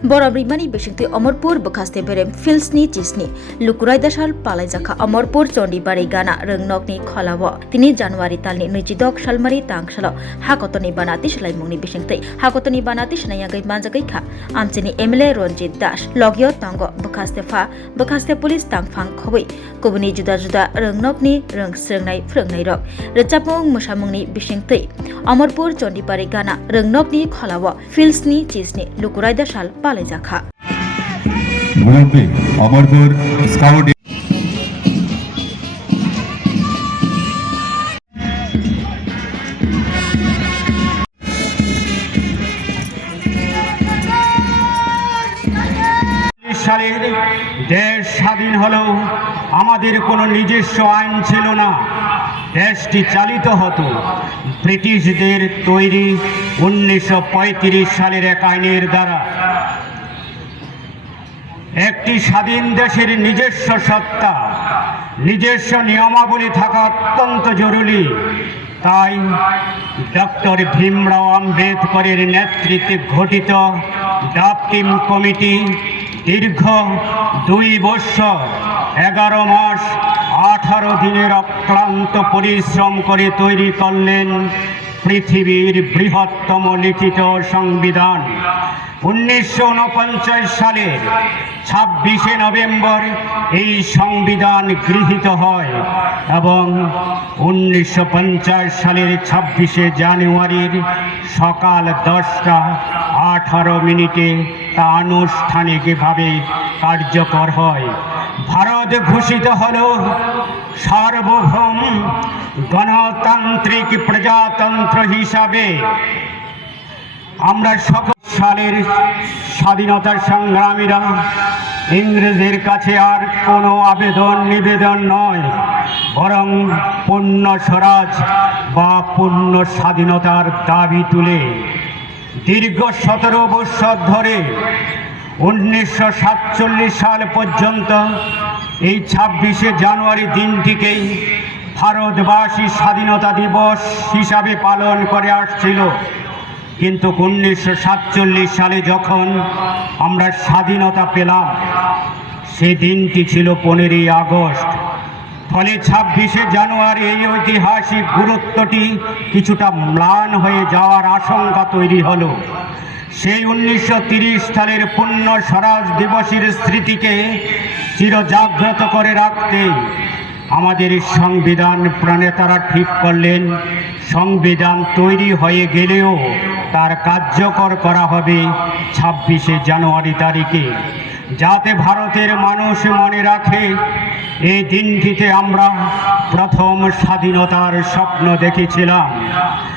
बरब्रिमानी बेसिंगति अमरपुर बखास्ते बेरेम फिल्सनि चिसनि लुकुरायदासाल पालायजाखा अमरपुर चंडीबारी गाना रोंनकनि खलाव तिनि जानुवारि तालनि 26 सालमारि तांगसाल हाकतनि बानाति सलाइमुंनि बेसिंगति हाकतनि बानाति सनायागै मानजागैखा आमचेनि एमएलए रंजित दास लगियो तांग बखास्ते पुलिस तांगफां खबै कुबुनि जुदा जुदा रोंनकनि रोंस्रोंनाय फोरोंनाय रक रोजाबमुं मोसामुंनि बेसिंगति अमरपुर चंडीबारी गाना रोंनकनि खलाव फिल्सनि चिसनि लुकुरायदासाल पालायजाखा मुरब्बी अमरपुर स्काउट সালের দেশ স্বাধীন হলেও আমাদের কোনো নিজস্ব আইন ছিল না। দেশটি চালিত হতো ব্রিটিশদের তৈরি 1935 সালের এক আইনের দ্বারা। একটি স্বাধীন দেশের নিজস্ব সত্তা, নিজস্ব নিয়মাবলী থাকা অত্যন্ত জরুরি। তাই ডক্টর ভীমরাও আম্বেদকরের নেতৃত্বে গঠিত ড্রাফটিং কমিটি দীর্ঘ 2 বছর 11 মাস 18 দিনের অক্লান্ত পরিশ্রম করে তৈরি করলেন পৃথিবীর বৃহত্তম লিখিত সংবিধান। 1949 সালের 26 নভেম্বর এই সংবিধান গৃহীত হয় এবং 1950 সালের 26 জানুয়ারির সকাল 10:18 তা আনুষ্ঠানিকভাবে কার্যকর হয়। ভারত ঘোষিত হল সার্বভৌম গণতান্ত্রিক প্রজাতন্ত্র হিসাবে। আমরা সকল সালের স্বাধীনতা সংগ্রামীরা ইংরেজের কাছে আর কোনো নিবেদন নয়, বরং পূর্ণ স্বরাজ বা পূর্ণ স্বাধীনতার দাবি তুলে দীর্ঘ 17 বছর ধরে 1947 সাল পর্যন্ত এই 26 জানুয়ারি দিনটিকেই ভারতবাসী স্বাধীনতা দিবস হিসাবে পালন করে আসছিল। কিন্তু 1947 সালে যখন আমরা স্বাধীনতা পেলাম, সেই দিনটি ছিল 15ই আগস্ট। ফলে 26 জানুয়ারি এই ঐতিহাসিক গুরুত্বটি কিছুটা ম্লান হয়ে যাওয়ার আশঙ্কা তৈরি হলো। সেই 1930 সালের পূর্ণ স্বরাজ দিবসের স্মৃতিকে চিরজাগ্রত করে রাখতে আমাদের সংবিধান প্রণেতারা ঠিক করলেন, সংবিধান তৈরি হয়ে গেলেও তার কার্যকর করা হবে 26 জানুয়ারি তারিখে, যাতে ভারতের মানুষ মনে রাখে এই দিনটিতে আমরা প্রথম স্বাধীনতার স্বপ্ন দেখেছিলাম।